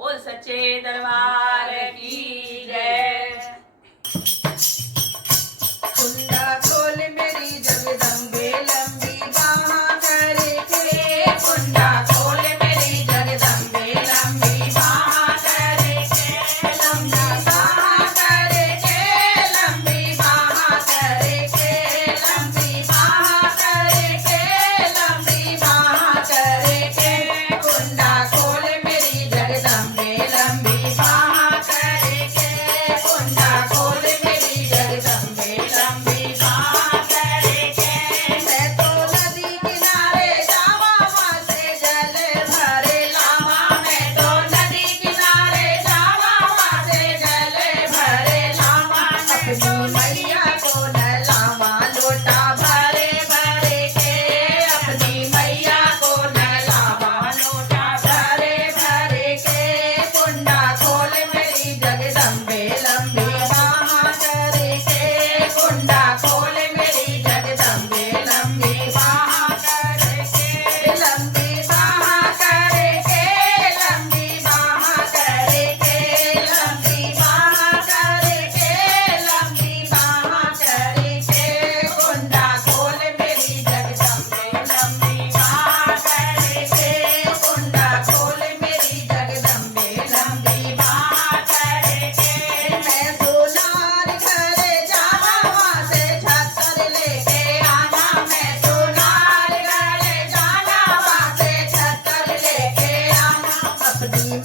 बोल सच्चे दरबार की जय। कुंडा खोल मेरी जगदम्बे लंबी बाहाँ करके, कुंडा खोल मेरी जगदम्बे लंबी बाहाँ करके, लंबी बाहाँ करके, लंबी बाहाँ करके, लंबी बाहाँ करके, लंबी बाहाँ करके, कुंडा खोल मेरी जगदम्बे लंबी बाहाँ करके, कुंडा खोल मेरी जगदम्बे लंबी बाहाँ करके। मैं तो नदी किनारे जावा वहाँ से जल भरे लावा, मैं तो नदी किनारे जावा वहाँ से जल भरे लावा, अपनी मैया को नहलावा लोटा भरे भरे के, अपनी मैया को नहलावा लोटा भरे भरे के, कुंडा खोल मेरी जगदम्बे लंबी बाहाँ करके, कुंडा खोल मेरी जगदम्बे लंबी बाहाँ करके, लंबी बाहाँ करके, लंबी बाहाँ करके, लंबी बाहाँ करके, लंबी बाहाँ करके, कुंडा खोल मेरी जगदम्बे लंबी बाहाँ करके, कुंडा खोल मेरी जगदम्बे लंबी बाहाँ करके। मैं सोनार घरे जावा वहाँ से छतर लेके आना, मैं सोनार घरे जाना वहाँ से छतर लेके आना, अपनी